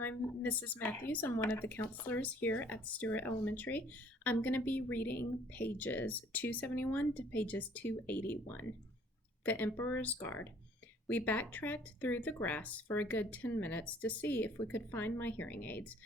I'm Mrs. Matthews. I'm one of the counselors here at Stewart Elementary. I'm going to be reading pages 271 to pages 281. The Emperor's Guard. We backtracked through the grass for a good 10 minutes to see if we could find my hearing aids,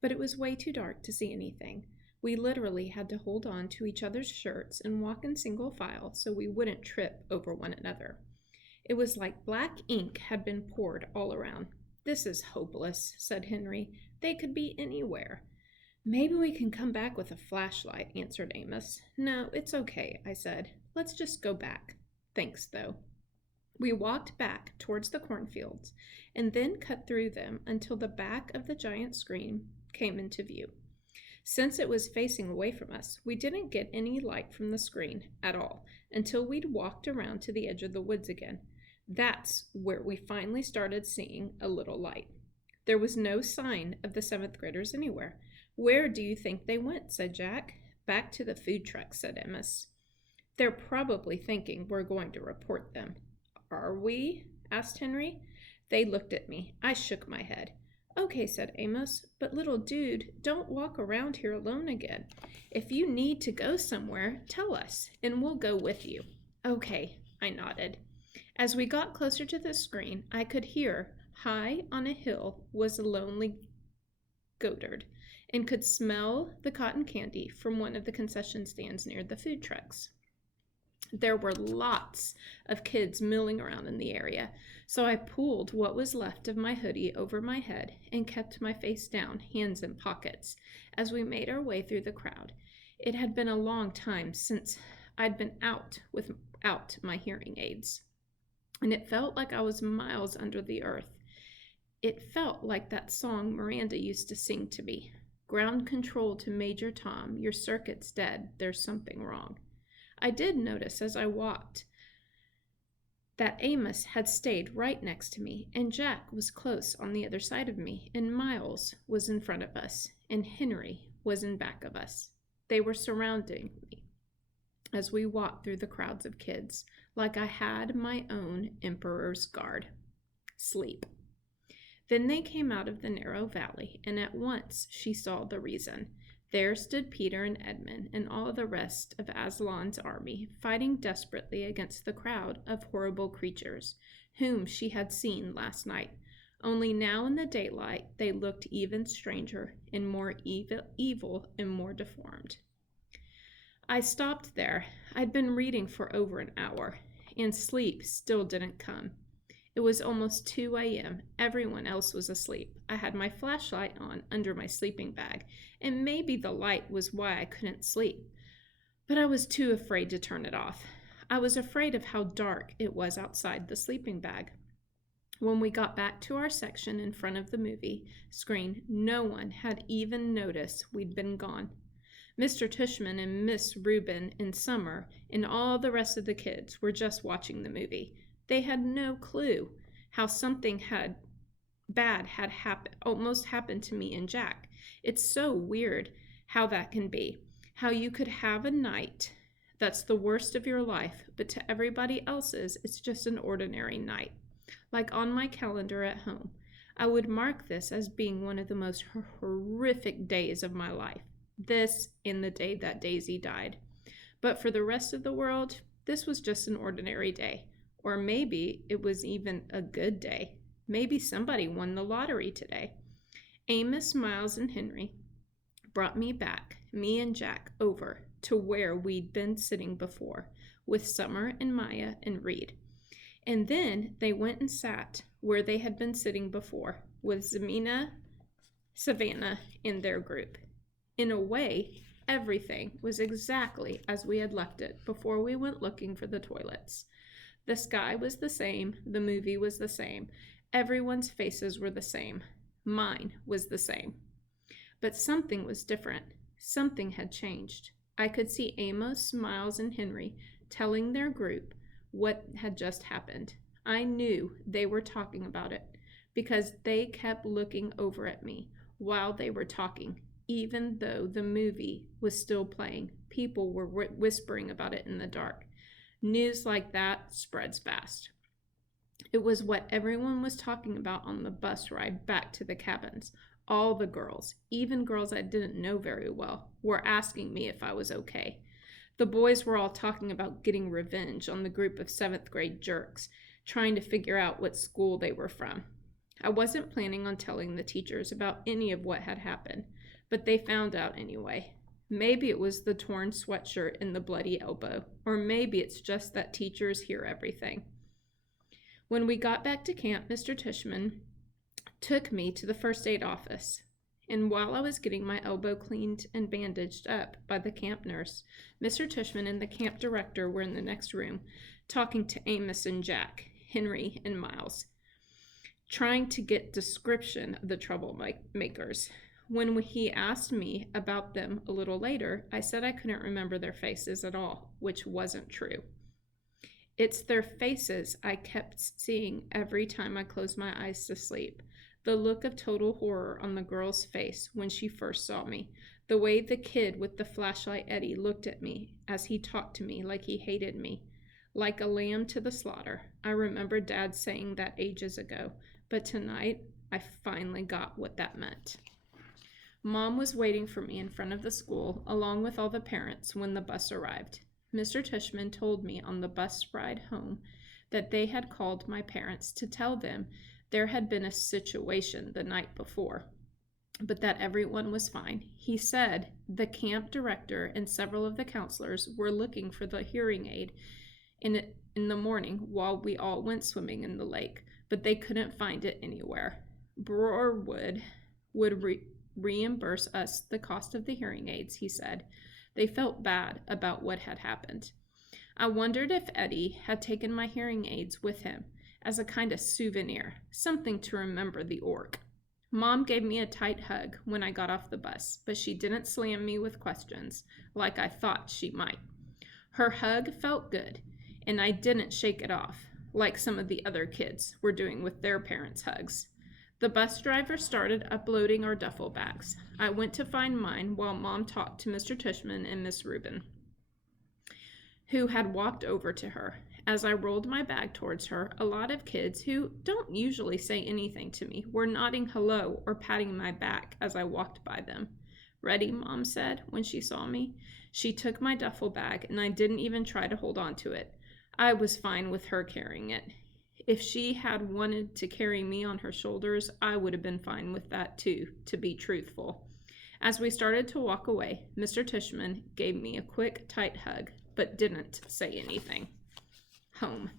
but it was way too dark to see anything. We literally had to hold on to each other's shirts and walk in single file so we wouldn't trip over one another. It was like black ink had been poured all around. "This is hopeless," said Henry. "They could be anywhere." "Maybe we can come back with a flashlight," answered Amos. "No, it's okay," I said. "Let's just go back." "Thanks, though." We walked back towards the cornfields and then cut through them until the back of the giant screen came into view. Since it was facing away from us, we didn't get any light from the screen at all until we'd walked around to the edge of the woods again. That's where we finally started seeing a little light. There was no sign of the 7th graders anywhere. "Where do you think they went?" said Jack. "Back to the food truck," said Amos. "They're probably thinking we're going to report them." "Are we?" asked Henry. They looked at me. I shook my head. "Okay," said Amos, "but little dude, don't walk around here alone again. If you need to go somewhere, tell us, and we'll go with you." "Okay," I nodded. As we got closer to the screen, I could hear, high on a hill was a lonely goatherd, and could smell the cotton candy from one of the concession stands near the food trucks. There were lots of kids milling around in the area, so I pulled what was left of my hoodie over my head and kept my face down, hands in pockets, as we made our way through the crowd. It had been a long time since I'd been out without my hearing aids, and it felt like I was miles under the earth. It felt like that song Miranda used to sing to me. "Ground control to Major Tom, your circuit's dead, there's something wrong." I did notice as I walked that Amos had stayed right next to me, and Jack was close on the other side of me, and Miles was in front of us, and Henry was in back of us. They were surrounding me as we walked through the crowds of kids, like I had my own Emperor's Guard. Sleep. Then they came out of the narrow valley, and at once she saw the reason. There stood Peter and Edmund and all the rest of Aslan's army, fighting desperately against the crowd of horrible creatures whom she had seen last night. Only now in the daylight they looked even stranger and more evil and more deformed. I stopped there. I'd been reading for over an hour, and sleep still didn't come. It was almost 2 a.m. Everyone else was asleep. I had my flashlight on under my sleeping bag, and maybe the light was why I couldn't sleep. But I was too afraid to turn it off. I was afraid of how dark it was outside the sleeping bag. When we got back to our section in front of the movie screen, no one had even noticed we'd been gone. Mr. Tushman and Miss Rubin and Summer and all the rest of the kids were just watching the movie. They had no clue how something bad had almost happened to me and Jack. It's so weird how that can be. How you could have a night that's the worst of your life, but to everybody else's, it's just an ordinary night. Like on my calendar at home, I would mark this as being one of the most horrific days of my life. This and the day that Daisy died. But for the rest of the world, this was just an ordinary day. Or maybe it was even a good day. Maybe somebody won the lottery today. Amos, Miles, and Henry brought me and Jack, over to where we'd been sitting before, with Summer and Maya and Reed. And then they went and sat where they had been sitting before, with Savannah, in their group. In a way, everything was exactly as we had left it before we went looking for the toilets. The sky was the same, the movie was the same, everyone's faces were the same, mine was the same. But something was different. Something had changed. I could see Amos, Miles, and Henry telling their group what had just happened. I knew they were talking about it because they kept looking over at me while they were talking. Even though the movie was still playing, people were whispering about it in the dark. News like that spreads fast. It was what everyone was talking about on the bus ride back to the cabins. All the girls, even girls I didn't know very well, were asking me if I was okay. The boys were all talking about getting revenge on the group of 7th grade jerks, trying to figure out what school they were from. I wasn't planning on telling the teachers about any of what had happened, but they found out anyway. Maybe it was the torn sweatshirt and the bloody elbow, or maybe it's just that teachers hear everything. When we got back to camp, Mr. Tushman took me to the first aid office, and while I was getting my elbow cleaned and bandaged up by the camp nurse, Mr. Tushman and the camp director were in the next room, talking to Amos and Jack, Henry and Miles, trying to get description of the troublemakers. When he asked me about them a little later, I said I couldn't remember their faces at all, which wasn't true. It's their faces I kept seeing every time I closed my eyes to sleep. The look of total horror on the girl's face when she first saw me. The way the kid with the flashlight Eddie looked at me as he talked to me like he hated me. Like a lamb to the slaughter. I remember Dad saying that ages ago, but tonight I finally got what that meant. Mom was waiting for me in front of the school, along with all the parents, when the bus arrived. Mr. Tushman told me on the bus ride home that they had called my parents to tell them there had been a situation the night before, but that everyone was fine. He said the camp director and several of the counselors were looking for the hearing aid in the morning while we all went swimming in the lake, but they couldn't find it anywhere. Broarwood would reimburse us the cost of the hearing aids, he said. They felt bad about what had happened. I wondered if Eddie had taken my hearing aids with him as a kind of souvenir, something to remember the orc. Mom gave me a tight hug when I got off the bus, but she didn't slam me with questions like I thought she might. Her hug felt good, and I didn't shake it off like some of the other kids were doing with their parents' hugs. The bus driver started uploading our duffel bags. I went to find mine while Mom talked to Mr. Tushman and Miss Rubin, who had walked over to her. As I rolled my bag towards her, a lot of kids who don't usually say anything to me were nodding hello or patting my back as I walked by them. "Ready?" Mom said when she saw me. She took my duffel bag, and I didn't even try to hold on to it. I was fine with her carrying it. If she had wanted to carry me on her shoulders, I would have been fine with that too, to be truthful. As we started to walk away, Mr. Tushman gave me a quick, tight hug, but didn't say anything. Home.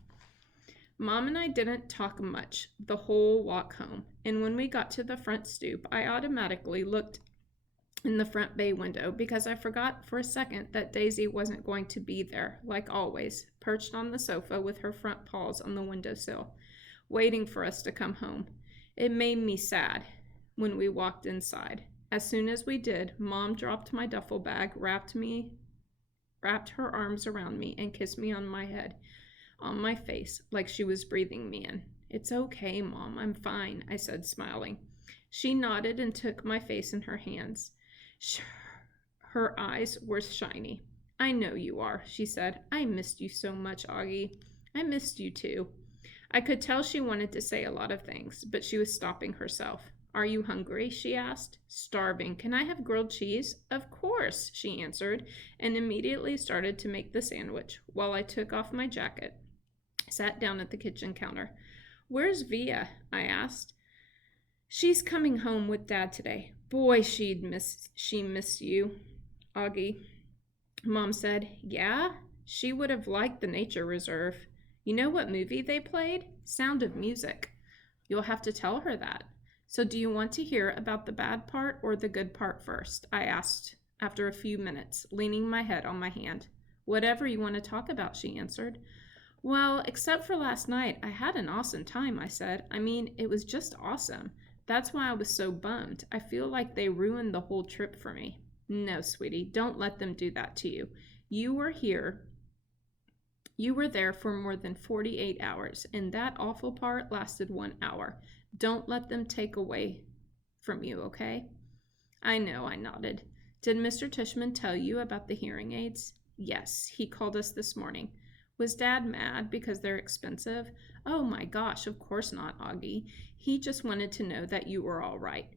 Mom and I didn't talk much the whole walk home, and when we got to the front stoop, I automatically looked in the front bay window because I forgot for a second that Daisy wasn't going to be there, like always, perched on the sofa with her front paws on the windowsill, waiting for us to come home. It made me sad when we walked inside. As soon as we did, Mom dropped my duffel bag, wrapped her arms around me, and kissed me on my head, on my face, like she was breathing me in. "It's okay, Mom, I'm fine," I said, smiling. She nodded and took my face in her hands. Her eyes were shiny. "I know you are," she said. "I missed you so much, Augie." "I missed you too." I could tell she wanted to say a lot of things, but she was stopping herself. "Are you hungry?" she asked. "Starving. Can I have grilled cheese?" "Of course," she answered, and immediately started to make the sandwich while I took off my jacket, sat down at the kitchen counter. "Where's Via?" I asked. "She's coming home with Dad today. Boy, she missed you, Augie," Mom said. "Yeah? She would have liked the nature reserve. You know what movie they played? Sound of Music." "You'll have to tell her that." "So do you want to hear about the bad part or the good part first?" I asked after a few minutes, leaning my head on my hand. "Whatever you want to talk about," she answered. "Well, except for last night, I had an awesome time," I said. "I mean, it was just awesome. That's why I was so bummed. I feel like they ruined the whole trip for me." "No, sweetie, don't let them do that to you. You were there for more than 48 hours, and that awful part lasted 1 hour. Don't let them take away from you, okay?" "I know," I nodded. "Did Mr. Tushman tell you about the hearing aids?" "Yes, he called us this morning." "Was Dad mad because they're expensive?" Oh my gosh, of course not, Augie. He just wanted to know that you were all right.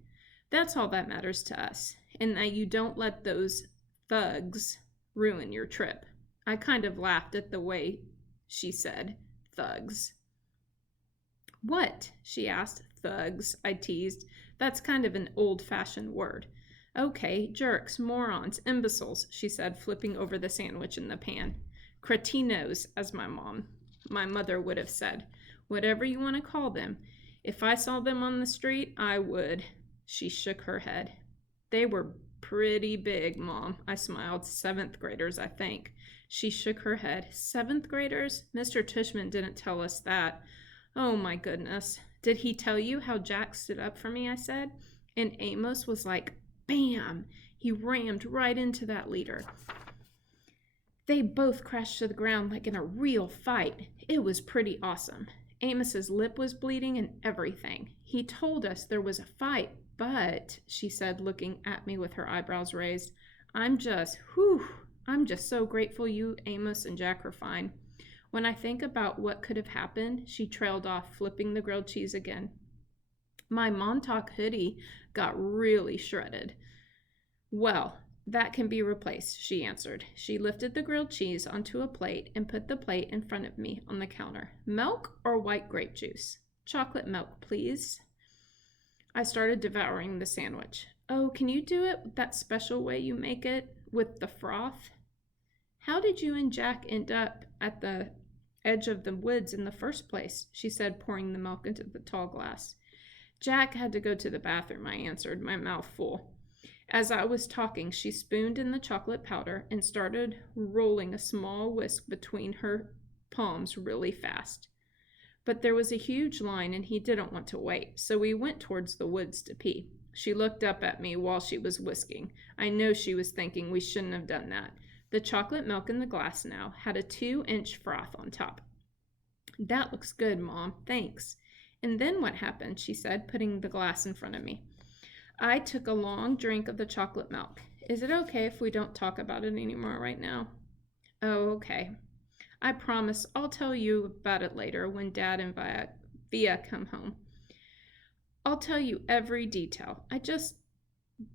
That's all that matters to us, and that you don't let those thugs ruin your trip. I kind of laughed at the way she said thugs. What? She asked. Thugs, I teased. That's kind of an old-fashioned word. Okay, jerks, morons, imbeciles, she said, flipping over the sandwich in the pan. Cretinos, as my mother would have said. Whatever you want to call them. If I saw them on the street, I would. She shook her head. They were pretty big, Mom, I smiled. 7th graders, I think. She shook her head. 7th graders? Mr. Tushman didn't tell us that. Oh, my goodness. Did he tell you how Jack stood up for me, I said. And Amos was like, bam! He rammed right into that leader. They both crashed to the ground like in a real fight. It was pretty awesome. Amos's lip was bleeding and everything. He told us there was a fight, but, she said, looking at me with her eyebrows raised, I'm just so grateful you, Amos, and Jack are fine. When I think about what could have happened, she trailed off, flipping the grilled cheese again. My Montauk hoodie got really shredded. Well, that can be replaced, she answered. She lifted the grilled cheese onto a plate and put the plate in front of me on the counter. Milk or white grape juice? Chocolate milk, please. I started devouring the sandwich. Oh, can you do it that special way you make it, with the froth? How did you and Jack end up at the edge of the woods in the first place? She said, pouring the milk into the tall glass. Jack had to go to the bathroom, I answered, my mouth full. As I was talking, she spooned in the chocolate powder and started rolling a small whisk between her palms really fast. But there was a huge line and he didn't want to wait, so we went towards the woods to pee. She looked up at me while she was whisking. I know she was thinking we shouldn't have done that. The chocolate milk in the glass now had a 2-inch froth on top. That looks good, Mom. Thanks. And then what happened? She said, putting the glass in front of me. I took a long drink of the chocolate milk. Is it okay if we don't talk about it anymore right now? Oh, okay. I promise I'll tell you about it later when Dad and Via come home. I'll tell you every detail. I just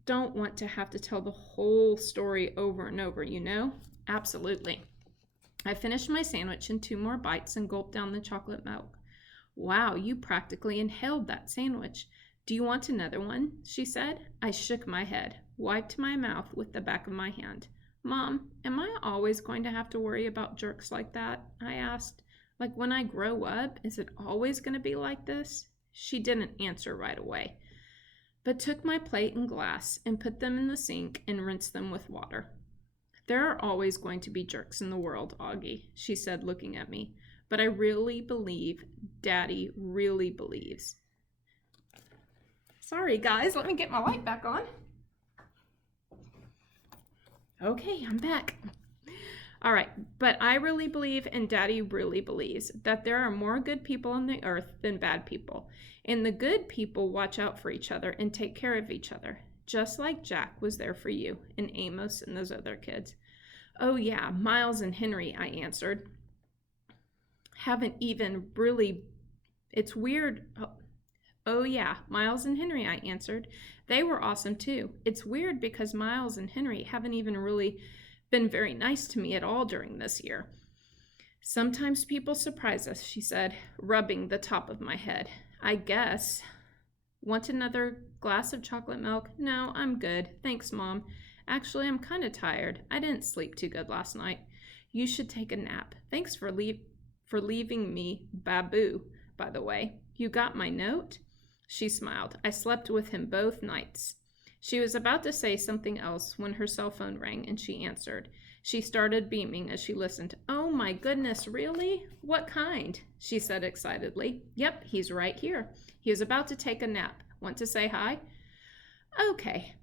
don't want to have to tell the whole story over and over, you know? Absolutely. I finished my sandwich in 2 more bites and gulped down the chocolate milk. Wow, you practically inhaled that sandwich. Do you want another one? She said. I shook my head, wiped my mouth with the back of my hand. Mom, am I always going to have to worry about jerks like that? I asked. Like when I grow up, is it always going to be like this? She didn't answer right away, but took my plate and glass and put them in the sink and rinsed them with water. There are always going to be jerks in the world, Augie, she said, looking at me, but I really believe Daddy really believes. Sorry, guys, let me get my light back on. Okay, I'm back. All right, but I really believe and Daddy really believes that there are more good people on the earth than bad people. And the good people watch out for each other and take care of each other, just like Jack was there for you and Amos and those other kids. Oh yeah, Miles and Henry, I answered. Haven't even really, it's weird. Oh yeah, Miles and Henry, I answered. They were awesome too. It's weird because Miles and Henry haven't even really been very nice to me at all during this year. Sometimes people surprise us, she said, rubbing the top of my head. I guess. Want another glass of chocolate milk? No, I'm good. Thanks, Mom. Actually, I'm kind of tired. I didn't sleep too good last night. You should take a nap. Thanks for leaving me Babu, by the way. You got my note? She smiled. I slept with him both nights. She was about to say something else when her cell phone rang and she answered. She started beaming as she listened. Oh my goodness, really? What kind? She said excitedly. Yep, he's right here. He was about to take a nap. Want to say hi? Okay.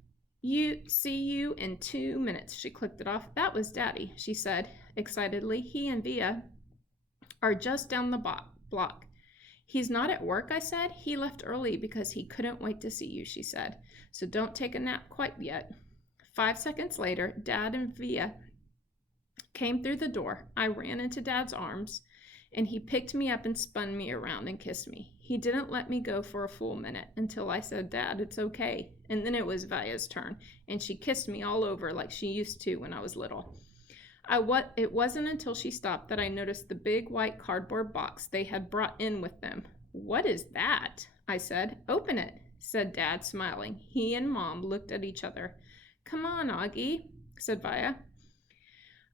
See you in 2 minutes. She clicked it off. That was Daddy, she said excitedly. He and Via are just down the block. He's not at work, I said. He left early because he couldn't wait to see you, she said. So don't take a nap quite yet. 5 seconds later, Dad and Via came through the door. I ran into Dad's arms and he picked me up and spun me around and kissed me. He didn't let me go for a full minute until I said, "Dad, it's okay." And then it was Vaya's turn, and she kissed me all over like she used to when I was little. It wasn't until she stopped that I noticed the big white cardboard box they had brought in with them. "What is that?" I said. "Open it," said Dad, smiling. He and Mom looked at each other. "Come on, Augie," said Vaya.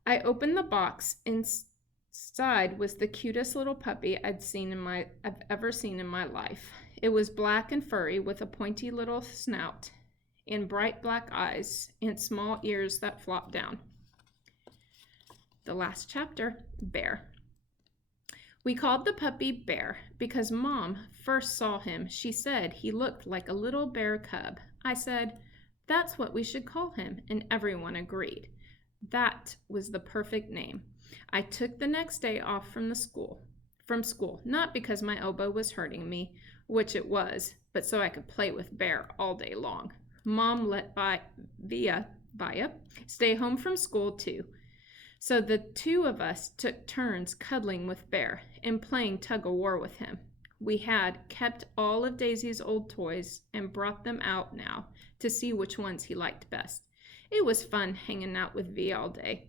I opened the box. Inside was the cutest little puppy I've ever seen in my life. It was black and furry with a pointy little snout and bright black eyes and small ears that flopped down. The last chapter, Bear. We called the puppy Bear because Mom first saw him. She said he looked like a little bear cub. I said, "That's what we should call him," and everyone agreed. That was the perfect name. I took the next day off from school, not because my elbow was hurting me, which it was, but so I could play with Bear all day long. Mom let Vaya stay home from school too. So the two of us took turns cuddling with Bear and playing tug-of-war with him. We had kept all of Daisy's old toys and brought them out now to see which ones he liked best. It was fun hanging out with V all day.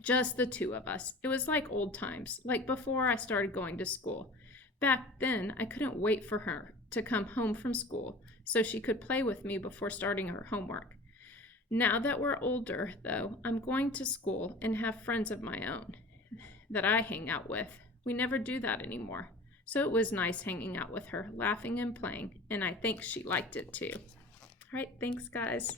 Just the two of us. It was like old times, like before I started going to school. Back then, I couldn't wait for her to come home from school so she could play with me before starting her homework. Now that we're older, though, I'm going to school and have friends of my own that I hang out with. We never do that anymore. So it was nice hanging out with her, laughing and playing, and I think she liked it too. All right, thanks, guys.